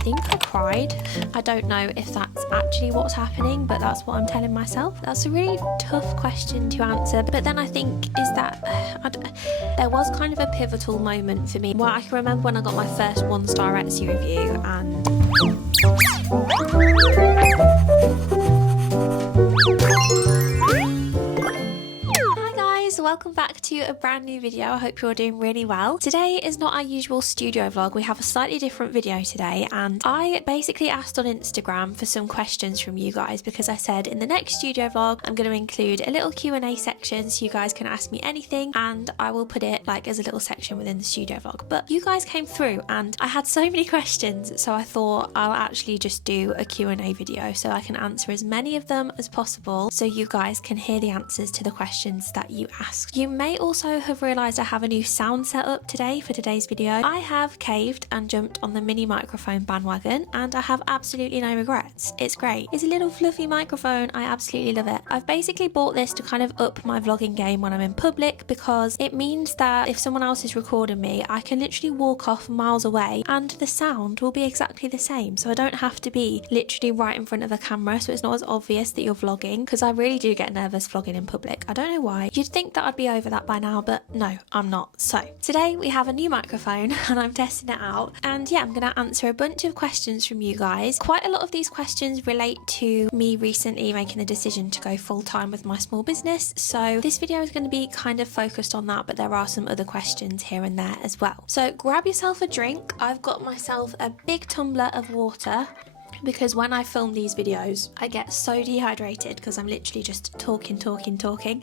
think I cried. I don't know if that's actually what's happening, but that's what I'm telling myself. That's a really tough question to answer. But then I think there was kind of a pivotal moment for me. Well, I can remember when I got my first 1-star Etsy review and welcome back to a brand new video. I hope you're doing really well. Today is not our usual studio vlog. We have a slightly different video today, and I basically asked on Instagram for some questions from you guys because I said in the next studio vlog I'm going to include a little Q&A section so you guys can ask me anything, and I will put it like as a little section within the studio vlog. But you guys came through and I had so many questions, so I thought I'll actually just do a Q&A video so I can answer as many of them as possible so you guys can hear the answers to the questions that you asked. You may also have realised I have a new sound setup today for today's video. I have caved and jumped on the mini microphone bandwagon and I have absolutely no regrets. It's great. It's a little fluffy microphone. I absolutely love it. I've basically bought this to kind of up my vlogging game when I'm in public because it means that if someone else is recording me, I can literally walk off miles away and the sound will be exactly the same. So I don't have to be literally right in front of the camera, so it's not as obvious that you're vlogging, because I really do get nervous vlogging in public. I don't know why. You'd think that I'd be over that by now, but no, I'm not. So today we have a new microphone and I'm testing it out, and yeah, I'm going to answer a bunch of questions from you guys. Quite a lot of these questions relate to me recently making the decision to go full-time with my small business, so this video is going to be kind of focused on that, but there are some other questions here and there as well. So grab yourself a drink. I've got myself a big tumbler of water, because when I film these videos I get so dehydrated because I'm literally just talking.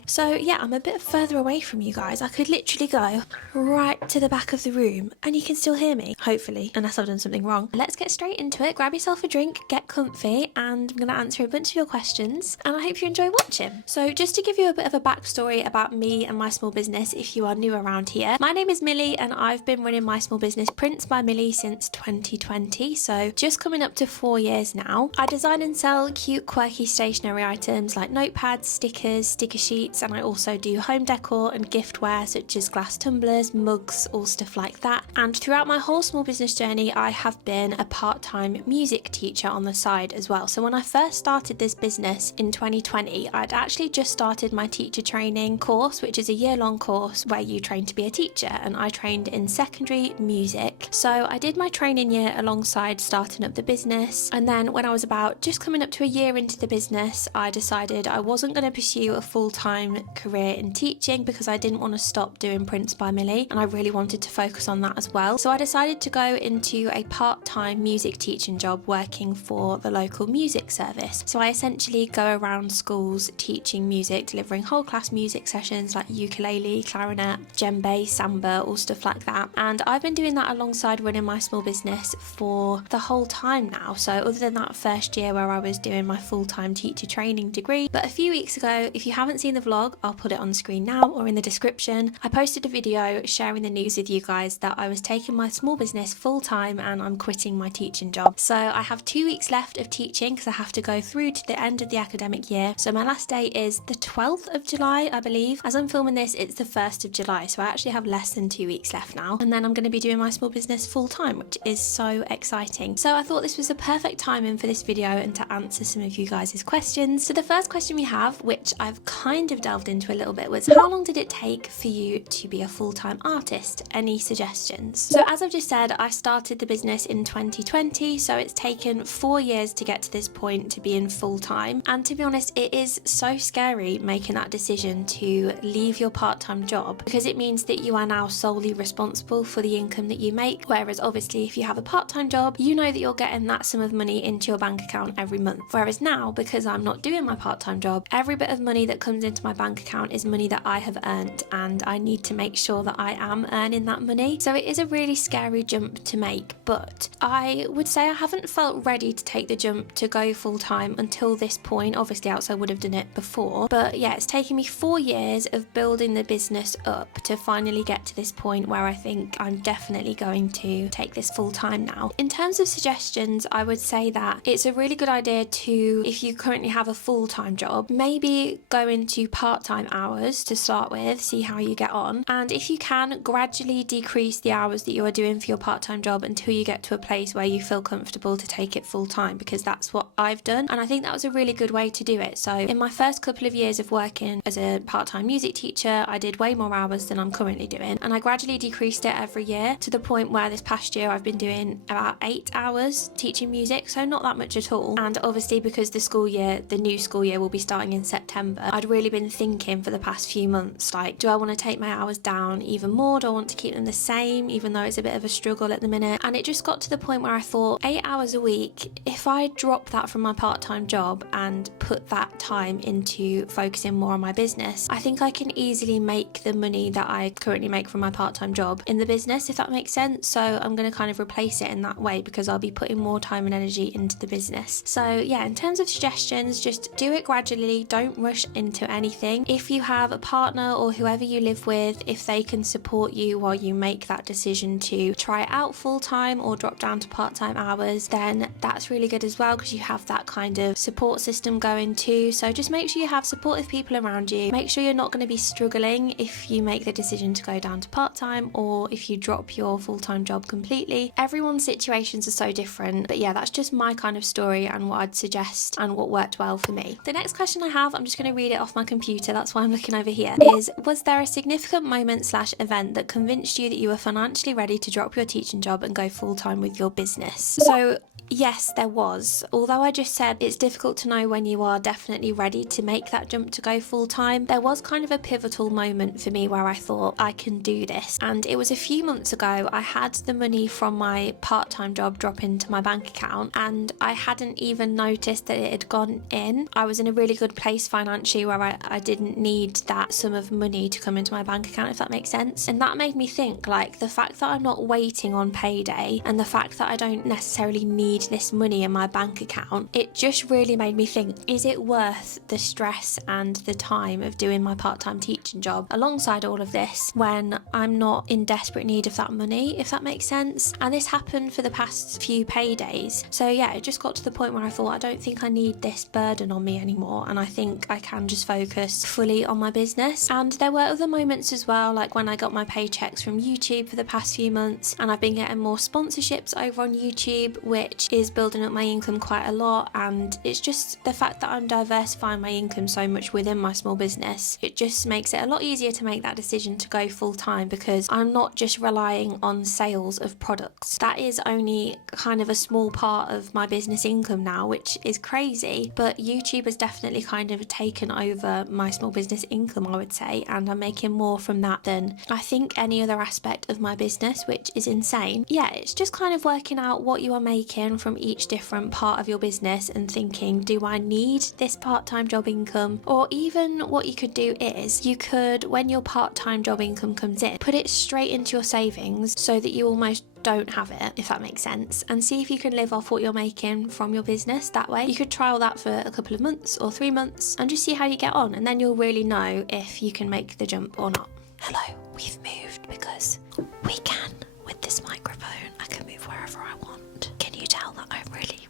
So yeah, I'm a bit further away from you guys. I could literally go right to the back of the room and you can still hear me, hopefully, unless I've done something wrong. Let's get straight into it. Grab yourself a drink, get comfy, and I'm going to answer a bunch of your questions and I hope you enjoy watching. So just to give you a bit of a backstory about me and my small business if you are new around here, my name is Millie and I've been running my small business Prints by Millie since 2020, so just coming up to 4 years now. I design and sell cute quirky stationery items like notepads, stickers, sticker sheets, and I also do home decor and giftware such as glass tumblers, mugs, all stuff like that. And throughout my whole small business journey I have been a part-time music teacher on the side as well. So when I first started this business in 2020, I'd actually just started my teacher training course, which is a year-long course where you train to be a teacher, and I trained in secondary music. So I did my training year alongside starting up the business, and then when I was about just coming up to a year into the business, I decided I wasn't going to pursue a full-time career in teaching because I didn't want to stop doing Prints by Millie and I really wanted to focus on that as well. So I decided to go into a part-time music teaching job working for the local music service. So I essentially go around schools teaching music, delivering whole class music sessions like ukulele, clarinet, djembe, samba, all stuff like that. And I've been doing that alongside running my small business for the whole time now. So other than that first year where I was doing my full-time teacher training degree. But a few weeks ago, if you haven't seen the vlog, I'll put it on screen now or in the description, I posted a video sharing the news with you guys that I was taking my small business full-time and I'm quitting my teaching job. So I have 2 weeks left of teaching because I have to go through to the end of the academic year. So my last day is the 12th of July, I believe. As I'm filming this, it's the 1st of July, so I actually have less than 2 weeks left now. And then I'm going to be doing my small business full-time, which is so exciting. So I thought this was a perfect timing for this video and to answer some of you guys' questions. So the first question we have, which I've kind of delved into a little bit, was how long did it take for you to be a full-time artist? Any suggestions? So as I've just said, I started the business in 2020, so it's taken 4 years to get to this point to being full-time. And to be honest, it is so scary making that decision to leave your part-time job because it means that you are now solely responsible for the income that you make, whereas obviously if you have a part-time job, you know that you're getting that sum of money into your bank account every month. Whereas now, because I'm not doing my part-time job, every bit of money that comes into my bank account is money that I have earned and I need to make sure that I am earning that money. So it is a really scary jump to make, but I would say I haven't felt ready to take the jump to go full-time until this point. Obviously else I would have done it before, but yeah, it's taken me 4 years of building the business up to finally get to this point where I think I'm definitely going to take this full-time now. In terms of suggestions, I would say that it's a really good idea to, if you currently have a full-time job, maybe go into part-time hours to start with, see how you get on. And if you can, gradually decrease the hours that you are doing for your part-time job until you get to a place where you feel comfortable to take it full-time, because that's what I've done. And I think that was a really good way to do it. So in my first couple of years of working as a part-time music teacher, I did way more hours than I'm currently doing. And I gradually decreased it every year to the point where this past year I've been doing about 8 hours teaching music, so not that much at all. And obviously because the new school year will be starting in September, I'd really been thinking for the past few months, like, do I want to take my hours down even more? Do I want to keep them the same, even though it's a bit of a struggle at the minute? And it just got to the point where I thought 8 hours a week, if I drop that from my part-time job and put that time into focusing more on my business, I think I can easily make the money that I currently make from my part-time job in the business, if that makes sense. So I'm going to kind of replace it in that way because I'll be putting more time and energy into the business. So yeah, in terms of suggestions, just do it gradually. Don't rush into anything. If you have a partner or whoever you live with, if they can support you while you make that decision to try it out full-time or drop down to part-time hours, then that's really good as well, because you have that kind of support system going too. So just make sure you have supportive people around you. Make sure you're not going to be struggling if you make the decision to go down to part-time or if you drop your full-time job completely. Everyone's situations are so different, but yeah, that's just my kind of story and what I'd suggest and what worked well for me. The next question I have, I'm just going to read it off my computer, that's why I'm looking over here, is: was there a significant moment/event that convinced you that you were financially ready to drop your teaching job and go full-time with your business? So yes, there was. Although I just said it's difficult to know when you are definitely ready to make that jump to go full-time, there was kind of a pivotal moment for me where I thought, I can do this. And it was a few months ago. I had the money from my part-time job drop into my bank account and I hadn't even noticed that it had gone in. I was in a really good place financially where I didn't need that sum of money to come into my bank account, if that makes sense. And that made me think, like, the fact that I'm not waiting on payday and the fact that I don't necessarily need this money in my bank account, it just really made me think, is it worth the stress and the time of doing my part-time teaching job alongside all of this when I'm not in desperate need of that money, if that makes sense? And this happened for the past few paydays. So yeah, it just got to the point where I thought, I don't think I need this burden on me anymore, and I think I can just focus fully on my business. And there were other moments as well, like when I got my paychecks from YouTube for the past few months, and I've been getting more sponsorships over on YouTube, which is building up my income quite a lot. And it's just the fact that I'm diversifying my income so much within my small business, it just makes it a lot easier to make that decision to go full-time, because I'm not just relying on sales of products. That is only kind of a small part of my business income now, which is crazy, but YouTube has definitely kind of taken over my small business income, I would say, and I'm making more from that than I think any other aspect of my business, which is insane. Yeah, it's just kind of working out what you are making from each different part of your business and thinking, do I need this part-time job income? Or even what you could do is, you could, when your part-time job income comes in, put it straight into your savings so that you almost don't have it, if that makes sense, and see if you can live off what you're making from your business that way. You could trial that for a couple of months or 3 months and just see how you get on, and then you'll really know if you can make the jump or not. Hello, we've moved because we can with this microphone. I can move wherever I want. Can you tell that I really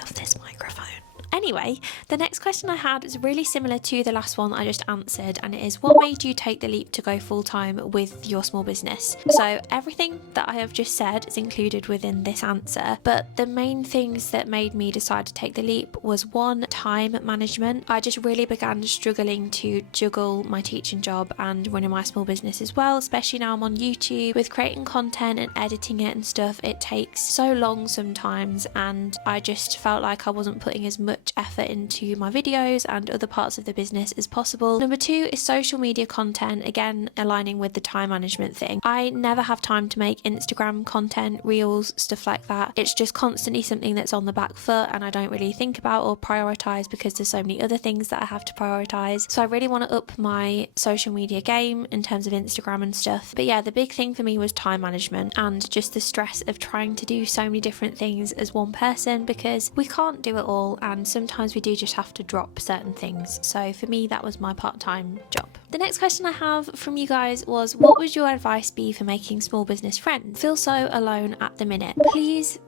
love this microphone? Anyway, the next question I had is really similar to the last one I just answered, and it is, what made you take the leap to go full-time with your small business? So everything that I have just said is included within this answer, but the main things that made me decide to take the leap was, one, time management. I just really began struggling to juggle my teaching job and running my small business as well, especially now I'm on YouTube. With creating content and editing it and stuff, it takes so long sometimes, and I just felt like I wasn't putting as much effort into my videos and other parts of the business as possible. Number 2 is social media content, again aligning with the time management thing. I never have time to make Instagram content, reels, stuff like that. It's just constantly something that's on the back foot and I don't really think about or prioritize because there's so many other things that I have to prioritize. So I really want to up my social media game in terms of Instagram and stuff. But yeah, the big thing for me was time management and just the stress of trying to do so many different things as one person, because we can't do it all and sometimes we do just have to drop certain things. So for me, that was my part-time job. The next question I have from you guys was, what would your advice be for making small business friends? Feel so alone at the minute. Please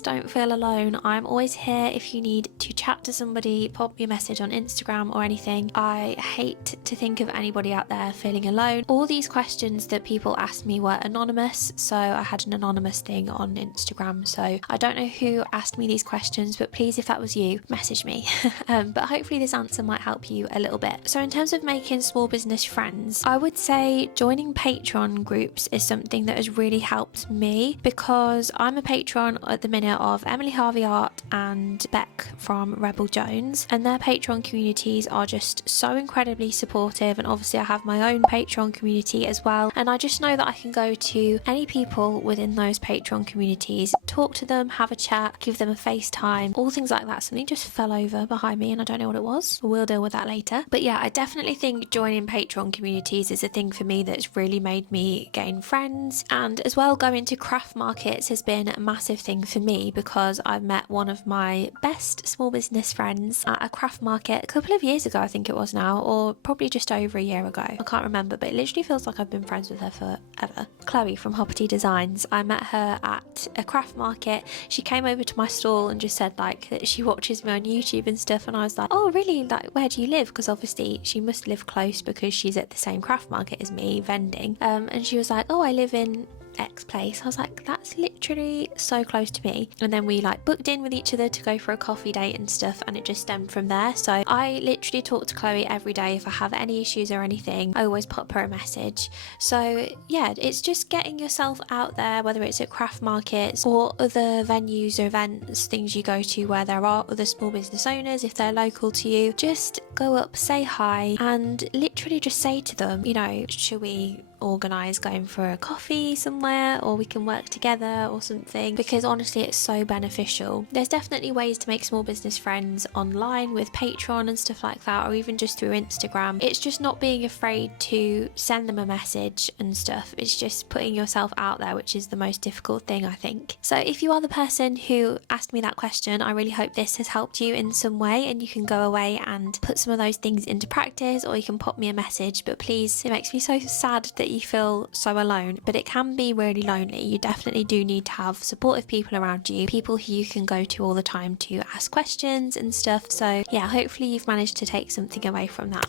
don't feel alone. I'm always here if you need to chat to somebody, pop me a message on Instagram or anything. I hate to think of anybody out there feeling alone. All these questions that people asked me were anonymous, so I had an anonymous thing on Instagram, so I don't know who asked me these questions, but please, if that was you, message me. But hopefully this answer might help you a little bit. So in terms of making small business friends, I would say joining Patreon groups is something that has really helped me, because I'm a patron at the minute of Emily Harvey Art and Beck from Rebel Jones, and their Patreon communities are just so incredibly supportive, and obviously I have my own Patreon community as well, and I just know that I can go to any people within those Patreon communities, talk to them, have a chat, give them a FaceTime, all things like that. Something just fell over behind me and I don't know what it was. We'll deal with that later. But yeah, I definitely think joining Patreon communities is a thing for me that's really made me gain friends, and as well going to craft markets has been a massive thing for me, because I've met one of my best small business friends at a craft market a couple of years ago, I think it was now, or probably just over a year ago. I can't remember, but it literally feels like I've been friends with her forever. Chloe from Hoppity Designs. I met her at a craft market. She came over to my stall and just said like that she watches me on YouTube and stuff, and I was like, oh really, like where do you live? Because obviously she must live close because she's at the same craft market as me vending, and she was like, oh, I live in X place. I was like, that's literally so close to me. And then we like booked in with each other to go for a coffee date and stuff, and it just stemmed from there. So I literally talk to Chloe every day. If I have any issues or anything, I always pop her a message. So yeah, it's just getting yourself out there, whether it's at craft markets or other venues or events, things you go to where there are other small business owners. If they're local to you, just go up, say hi, and literally just say to them, you know, should we organise going for a coffee somewhere, or we can work together or something, because honestly it's so beneficial. There's definitely ways to make small business friends online with Patreon and stuff like that, or even just through Instagram. It's just not being afraid to send them a message and stuff. It's just putting yourself out there, which is the most difficult thing, I think. So if you are the person who asked me that question, I really hope this has helped you in some way and you can go away and put some of those things into practice, or you can pop me a message. But please, it makes me so sad that you feel so alone, but it can be really lonely. You definitely do need to have supportive people around you, people who you can go to all the time to ask questions and stuff. So yeah, hopefully you've managed to take something away from that.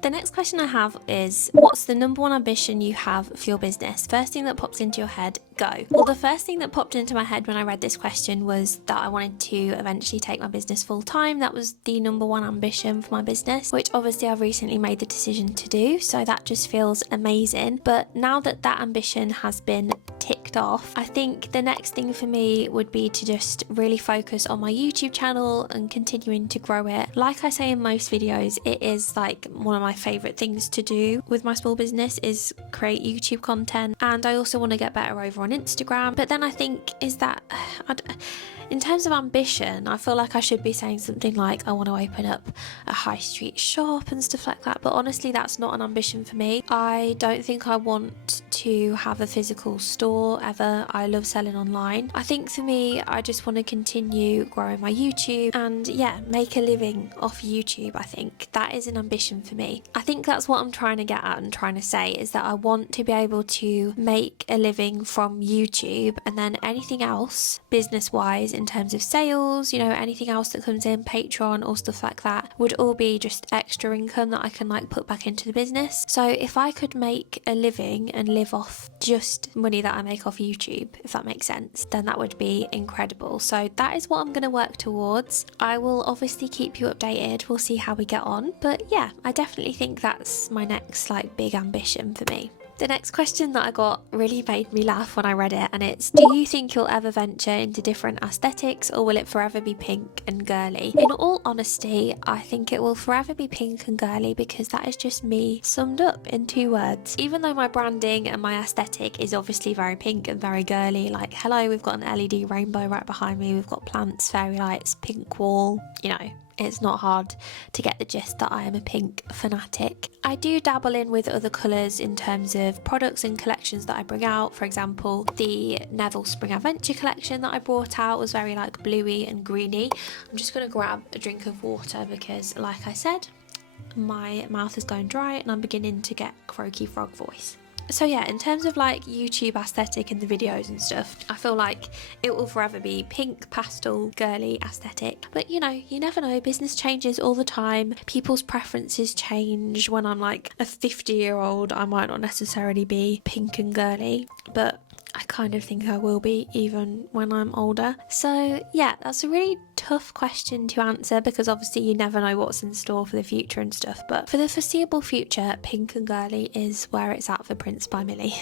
The next question I have is, what's the number one ambition you have for your business? First thing that pops into your head, go. Well, the first thing that popped into my head when I read this question was that I wanted to eventually take my business full time. That was the number one ambition for my business, which obviously I've recently made the decision to do. So that just feels amazing. But now that that ambition has been ticked off, I think the next thing for me would be to just really focus on my YouTube channel and continuing to grow it. Like I say in most videos, it is like one of my favorite things to do with my small business is create YouTube content, and I also want to get better over on Instagram. But then I think in terms of ambition, I feel like I should be saying something like I want to open up a high street shop and stuff like that, but honestly that's not an ambition for me. I don't think I want to have a physical store ever. I love selling online. I think for me, I just want to continue growing my YouTube and yeah, make a living off YouTube. I think that is an ambition for me. I think that's what I'm trying to get at and trying to say, is that I want to be able to make a living from YouTube, and then anything else business wise in terms of sales, you know, anything else that comes in, Patreon or stuff like that, would all be just extra income that I can like put back into the business. So if I could make a living and live off just money that I make off YouTube, if that makes sense, then that would be incredible. So that is what I'm going to work towards. I will obviously keep you updated. We'll see how we get on. But yeah, I definitely think that's my next like big ambition for me. The next question that I got really made me laugh when I read it, and it's, do you think you'll ever venture into different aesthetics, or will it forever be pink and girly? In all honesty, I think it will forever be pink and girly, because that is just me summed up in 2 words. Even though my branding and my aesthetic is obviously very pink and very girly, like hello, we've got an LED rainbow right behind me, we've got plants, fairy lights, pink wall, you know, it's not hard to get the gist that I am a pink fanatic. I do dabble in with other colours in terms of products and collections that I bring out. For example, the Neville Spring Adventure collection that I brought out was very like bluey and greeny. I'm just going to grab a drink of water because, like I said, my mouth is going dry and I'm beginning to get croaky frog voice. So yeah, in terms of like YouTube aesthetic and the videos and stuff, I feel like it will forever be pink, pastel, girly aesthetic. But you know, you never know, business changes all the time. People's preferences change. When I'm like a 50-year-old, I might not necessarily be pink and girly, but I kind of think I will be even when I'm older. So yeah, that's a really tough question to answer because obviously you never know what's in store for the future and stuff, but for the foreseeable future, pink and girly is where it's at for Prince by Millie.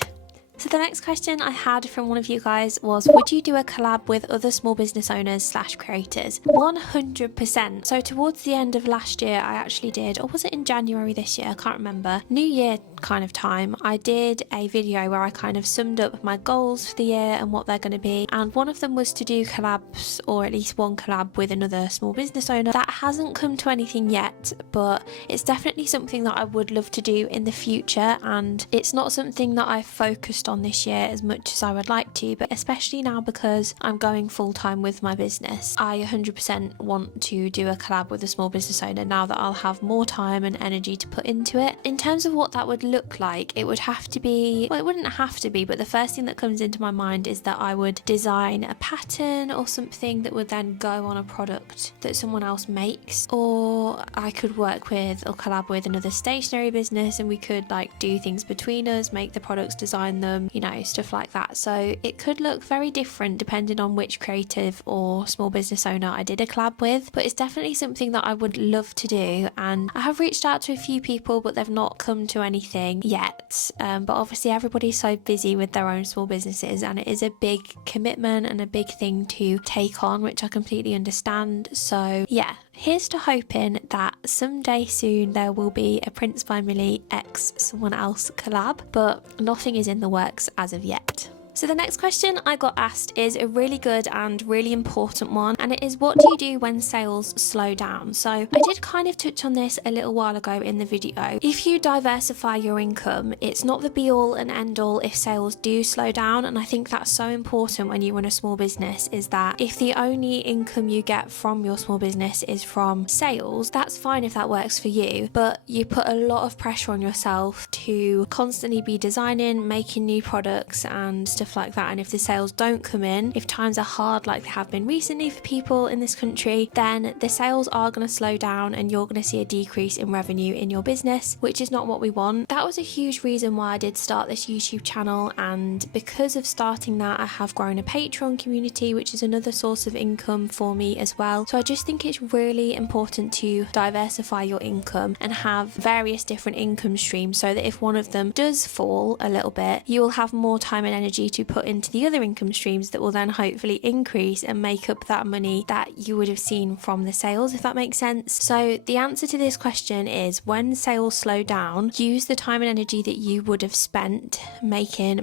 So the next question I had from one of you guys was, would you do a collab with other small business owners / creators? 100%. So towards the end of last year, I actually did, or was it in January this year? I can't remember. New Year kind of time, I did a video where I kind of summed up my goals for the year and what they're going to be. And one of them was to do collabs, or at least one collab with another small business owner. That hasn't come to anything yet, but it's definitely something that I would love to do in the future. And it's not something that I've focused on this year as much as I would like to, but especially now because I'm going full time with my business, I 100% want to do a collab with a small business owner now that I'll have more time and energy to put into it. In terms of what that would look like, it would have to be, well, it wouldn't have to be, but the first thing that comes into my mind is that I would design a pattern or something that would then go on a product that someone else makes, or I could work with or collab with another stationery business and we could like do things between us, make the products, design them, you know, stuff like that. So it could look very different depending on which creative or small business owner I did a collab with, but it's definitely something that I would love to do. And I have reached out to a few people, but they've not come to anything yet. But obviously everybody's so busy with their own small businesses and it is a big commitment and a big thing to take on, which I completely understand. So yeah, here's to hoping that someday soon there will be a Prince by Millie x someone else collab, but nothing is in the works as of yet. So the next question I got asked is a really good and really important one, and it is, what do you do when sales slow down? So I did kind of touch on this a little while ago in the video. If you diversify your income, it's not the be all and end all if sales do slow down, and I think that's so important when you run a small business, is that if the only income you get from your small business is from sales, that's fine if that works for you, but you put a lot of pressure on yourself to constantly be designing, making new products and stuff like that. And if the sales don't come in, if times are hard like they have been recently for people in this country, then the sales are going to slow down and you're going to see a decrease in revenue in your business, which is not what we want. That was a huge reason why I did start this YouTube channel, and because of starting that, I have grown a Patreon community, which is another source of income for me as well. So I just think it's really important to diversify your income and have various different income streams, so that if one of them does fall a little bit, you will have more time and energy to put into the other income streams that will then hopefully increase and make up that money that you would have seen from the sales, if that makes sense. So the answer to this question is, when sales slow down, use the time and energy that you would have spent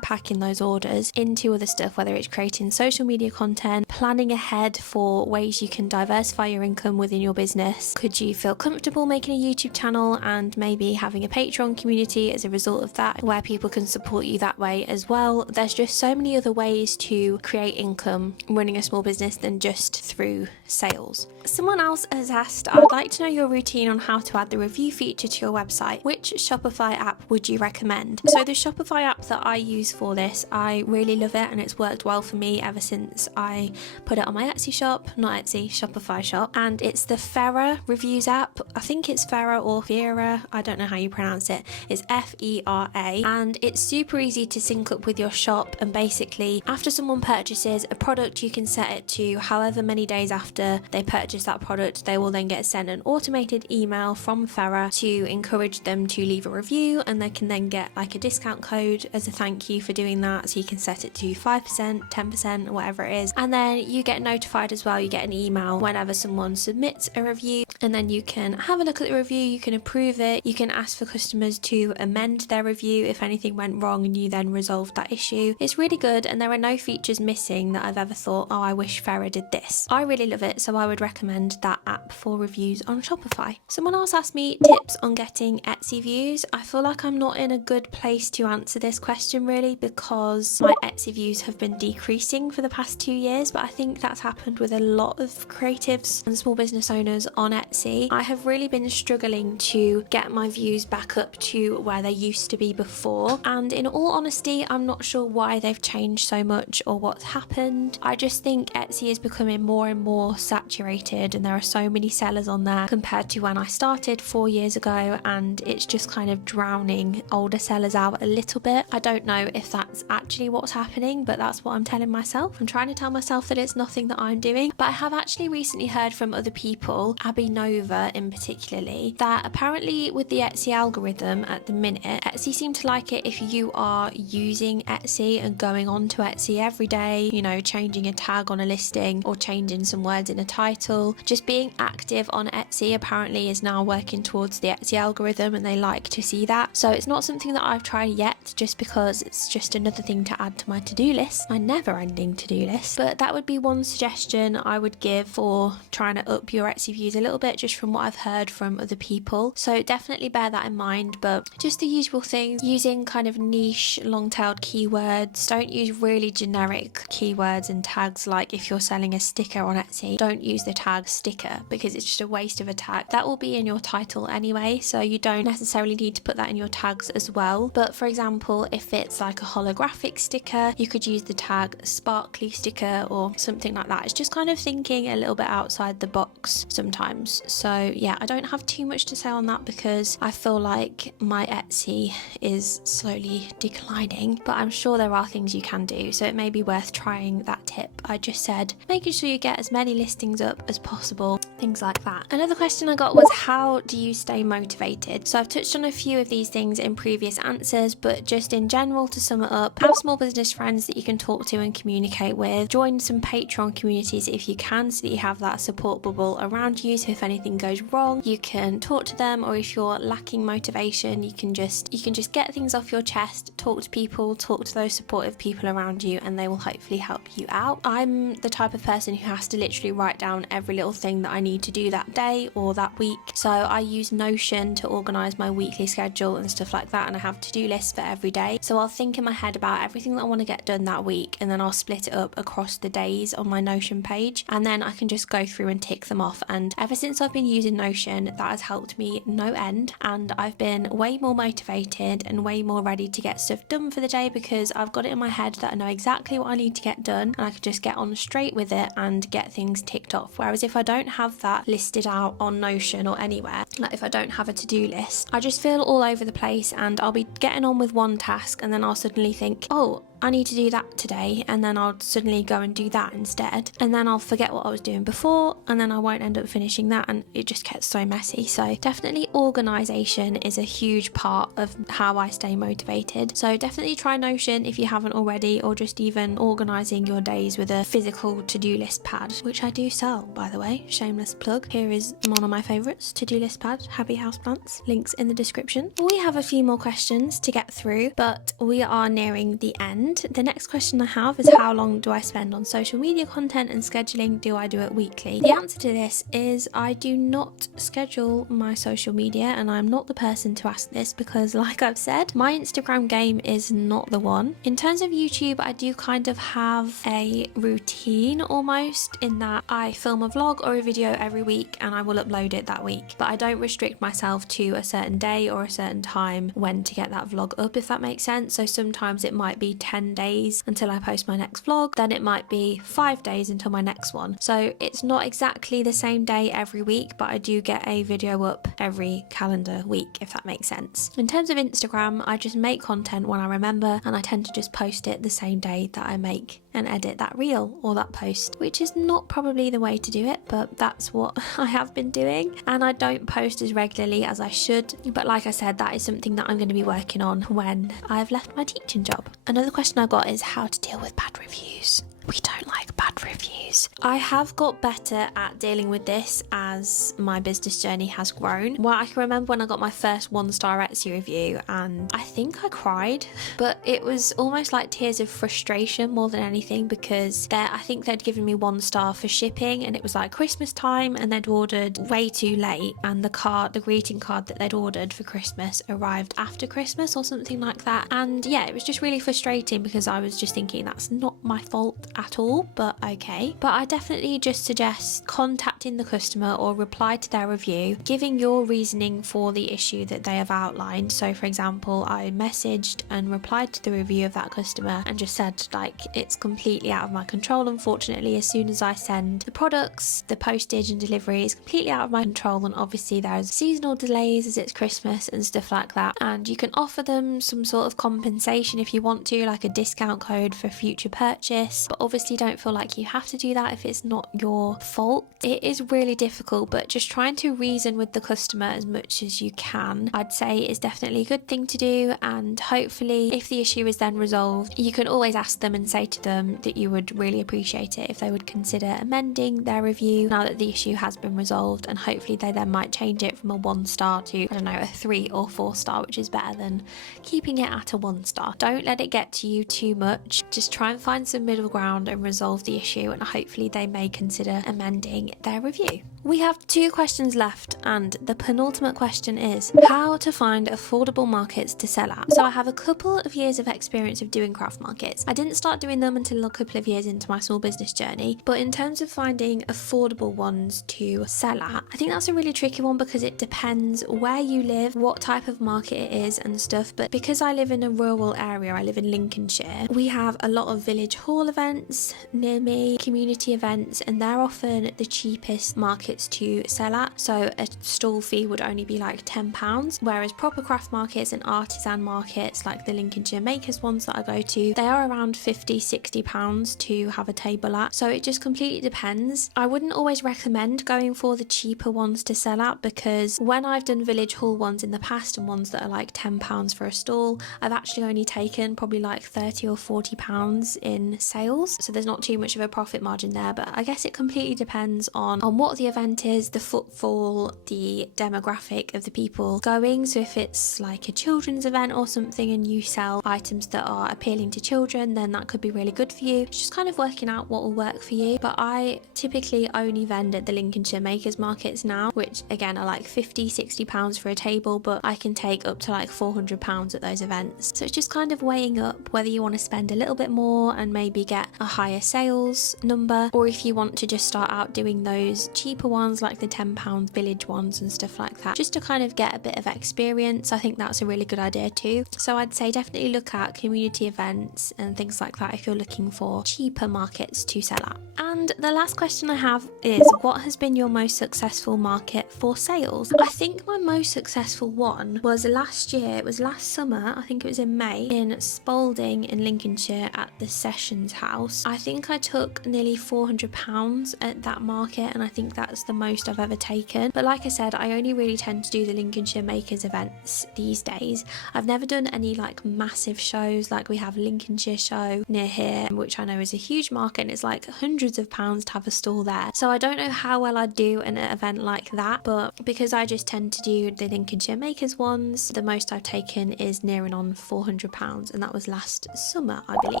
packing those orders into other stuff, whether it's creating social media content, planning ahead for ways you can diversify your income within your business. Could you feel comfortable making a YouTube channel and maybe having a Patreon community as a result of that, where people can support you that way as well? There's just so many other ways to create income running a small business than just through sales. Someone else has asked, I'd like to know your routine on how to add the review feature to your website. Which Shopify app would you recommend? So the Shopify app that I use for this, I really love it and it's worked well for me ever since I put it on my Etsy shop, not Etsy, Shopify shop, and it's the Fera reviews app. I think it's Fera or Fera, I don't know how you pronounce it. It's Fera, and it's super easy to sync up with your shop, and basically after someone purchases a product, you can set it to however many days after they purchase that product, they will then get sent an automated email from Fera to encourage them to leave a review, and they can then get like a discount code as a thank you for doing that. So you can set it to 5%, 10%, whatever it is, and then you get notified as well. You get an email whenever someone submits a review, and then you can have a look at the review, you can approve it, you can ask for customers to amend their review if anything went wrong and you then resolve that issue. It's It's really good and there are no features missing that I've ever thought, oh, I wish Farah did this. I really love it, so I would recommend that app for reviews on Shopify. Someone else asked me tips on getting Etsy views. I feel like I'm not in a good place to answer this question really, because my Etsy views have been decreasing for the past 2 years, but I think that's happened with a lot of creatives and small business owners on Etsy. I have really been struggling to get my views back up to where they used to be before, and in all honesty, I'm not sure why they've changed so much or what's happened. I just think Etsy is becoming more and more saturated and there are so many sellers on there compared to when I started 4 years ago, and it's just kind of drowning older sellers out a little bit. I don't know if that's actually what's happening, but that's what I'm telling myself. I'm trying to tell myself that it's nothing that I'm doing, but I have actually recently heard from other people, Abby Nova in particularly, that apparently with the Etsy algorithm at the minute, Etsy seem to like it if you are using Etsy and going on to Etsy every day, you know, changing a tag on a listing or changing some words in a title. Just being active on Etsy apparently is now working towards the Etsy algorithm, and they like to see that. So it's not something that I've tried yet, just because it's just another thing to add to my to-do list, my never-ending to-do list. But that would be one suggestion I would give for trying to up your Etsy views a little bit, just from what I've heard from other people. So definitely bear that in mind, but just the usual things, using kind of niche long-tailed keywords. Don't use really generic keywords and tags, like if you're selling a sticker on Etsy, don't use the tag sticker because it's just a waste of a tag. That will be in your title anyway, so you don't necessarily need to put that in your tags as well. But for example, if it's like a holographic sticker, you could use the tag sparkly sticker or something like that. It's just kind of thinking a little bit outside the box sometimes. So yeah, I don't have too much to say on that because I feel like my Etsy is slowly declining, but I'm sure there are things you can do, so it may be worth trying that tip I just said, making sure you get as many listings up as possible, things like that. Another question I got was, how do you stay motivated? So I've touched on a few of these things in previous answers, but just in general, to sum it up, have small business friends that you can talk to and communicate with. Join some Patreon communities if you can, so that you have that support bubble around you, so if anything goes wrong you can talk to them, or if you're lacking motivation you can just get things off your chest, talk to people, talk to those supportive people around you, and they will hopefully help you out. I'm the type of person who has to literally write down every little thing that I need to do that day or that week, so I use Notion to organise my weekly schedule and stuff like that, and I have to-do lists for every day, so I'll think in my head about everything that I want to get done that week, and then I'll split it up across the days on my Notion page, and then I can just go through and tick them off. And ever since I've been using Notion, that has helped me no end, and I've been way more motivated and way more ready to get stuff done for the day, because I've got it in my head that I know exactly what I need to get done, and I can just get on straight with it and get things ticked off. Whereas if I don't have that listed out on Notion or anywhere, like if I don't have a to-do list, I just feel all over the place, and I'll be getting on with one task and then I'll suddenly think, oh, I need to do that today, and then I'll suddenly go and do that instead, and then I'll forget what I was doing before, and then I won't end up finishing that, and it just gets so messy. So definitely organisation is a huge part of how I stay motivated, so definitely try Notion if you haven't already, or just even organising your days with a physical to-do list pad, which I do sell, by the way, shameless plug. Here is one of my favourites, to-do list pad, Happy Houseplants, links in the description. We have a few more questions to get through, but we are nearing the end. The next question I have is, how long do I spend on social media content and scheduling? Do I do it weekly? The answer to this is I do not schedule my social media, and I'm not the person to ask this because, like I've said, my Instagram game is not the one. In terms of YouTube, I do kind of have a routine almost, in that I film a vlog or a video every week and I will upload it that week, but I don't restrict myself to a certain day or a certain time when to get that vlog up, if that makes sense. So sometimes it might be 10 days until I post my next vlog, then it might be 5 days until my next one. So it's not exactly the same day every week, but I do get a video up every calendar week, if that makes sense. In terms of Instagram, I just make content when I remember, and I tend to just post it the same day that I make and edit that reel or that post, which is not probably the way to do it, but that's what I have been doing. And I don't post as regularly as I should, but like I said, that is something that I'm going to be working on when I've left my teaching job. Another question I got is how to deal with bad reviews. We don't like bad reviews. I have got better at dealing with this as my business journey has grown. Well, I can remember when I got my first 1-star Etsy review and I think I cried, but it was almost like tears of frustration more than anything, because I think they'd given me 1 star for shipping and it was like Christmas time and they'd ordered way too late, and the greeting card that they'd ordered for Christmas arrived after Christmas or something like that. And yeah, it was just really frustrating because I was just thinking that's not my fault at all, but okay. But I definitely just suggest contacting the customer or reply to their review, giving your reasoning for the issue that they have outlined. So for example, I messaged and replied to the review of that customer and just said like, it's completely out of my control, unfortunately. As soon as I send the products, the postage and delivery is completely out of my control, and obviously there's seasonal delays as it's Christmas and stuff like that, and you can offer them some sort of compensation if you want to, like a discount code for future purchase, but obviously don't feel like you have to do that if it's not your fault. It is really difficult, but just trying to reason with the customer as much as you can, I'd say, is definitely a good thing to do. And hopefully if the issue is then resolved, you can always ask them and say to them that you would really appreciate it if they would consider amending their review now that the issue has been resolved, and hopefully they then might change it from a 1 star to, I don't know, a 3 or 4 star, which is better than keeping it at a 1 star. Don't let it get to you too much. Just try and find some middle ground and resolve the issue, and hopefully they may consider amending their review. We have 2 questions left, and the penultimate question is how to find affordable markets to sell at. So I have a couple of years of experience of doing craft markets. I didn't start doing them until a couple of years into my small business journey, but in terms of finding affordable ones to sell at, I think that's a really tricky one because it depends where you live, what type of market it is and stuff. But because I live in a rural area, I live in Lincolnshire, we have a lot of village hall events near me, community events, and they're often the cheapest markets to sell at. So a stall fee would only be like £10, whereas proper craft markets and artisan markets like the Lincolnshire makers ones that I go to, they are around £50-60 to have a table at. So it just completely depends. I wouldn't always recommend going for the cheaper ones to sell at, because when I've done village hall ones in the past and ones that are like £10 for a stall, I've actually only taken probably like £30 or £40 in sales, so there's not too much of a profit margin there. But I guess it completely depends on what the event is, the footfall, the demographic of the people going. So if it's like a children's event or something and you sell items that are appealing to children, then that could be really good for you. It's just kind of working out what will work for you. But I typically only vend at the Lincolnshire makers markets now, which again are like £50-60 for a table, but I can take up to like £400 at those events. So it's just kind of weighing up whether you want to spend a little bit more and maybe get a higher sales number, or if you want to just start out doing those cheaper ones like the £10 village ones and stuff like that, just to kind of get a bit of experience. I think that's a really good idea too. So I'd say definitely look at community events and things like that if you're looking for cheaper markets to sell at. And the last question I have is, what has been your most successful market for sales? I think my most successful one was last year. It was last summer, I think it was in May, in Spalding in Lincolnshire at the Sessions House. I think I took nearly £400 at that market, and I think that's the most I've ever taken. But like I said, I only really tend to do the Lincolnshire makers events these days. I've never done any like massive shows. Like we have a Lincolnshire show near here, which I know is a huge market and it's like hundreds of pounds to have a stall there. So I don't know how well I'd do an event like that, but because I just tend to do the Lincolnshire makers ones, the most I've taken is nearing on £400, and that was last summer, I believe.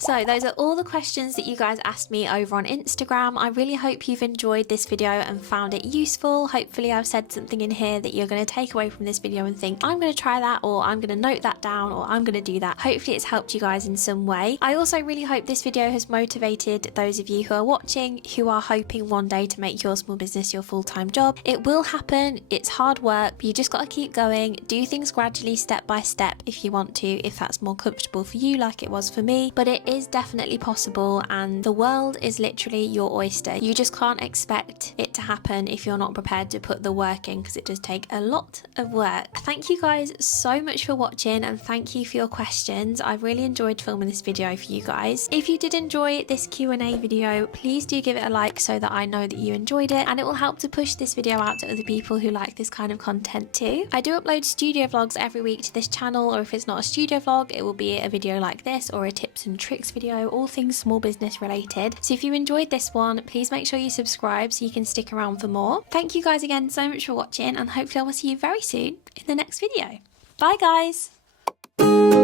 So those are all the questions that you guys asked me over on Instagram. I really hope you've enjoyed this video and found it useful. Hopefully I've said something in here that you're going to take away from this video and think, I'm going to try that, or I'm going to note that down, or I'm going to do that. Hopefully it's helped you guys in some way. I also really hope this video has motivated those of you who are watching who are hoping one day to make your small business your full-time job. It will happen. It's hard work, but you just got to keep going. Do things gradually, step by step, if you want to, if that's more comfortable for you like it was for me. But it is definitely possible, and the world is literally your oyster. You just can't expect it to happen if you're not prepared to put the work in, because it does take a lot of work. Thank you guys so much for watching, and thank you for your questions. I've really enjoyed filming this video for you guys. If you did enjoy this Q&A video, please do give it a like so that I know that you enjoyed it, and it will help to push this video out to other people who like this kind of content too. I do upload studio vlogs every week to this channel, or if it's not a studio vlog, it will be a video like this or a tip tips and tricks video, all things small business related. So if you enjoyed this one, please make sure you subscribe so you can stick around for more. Thank you guys again so much for watching, and hopefully I will see you very soon in the next video. Bye guys!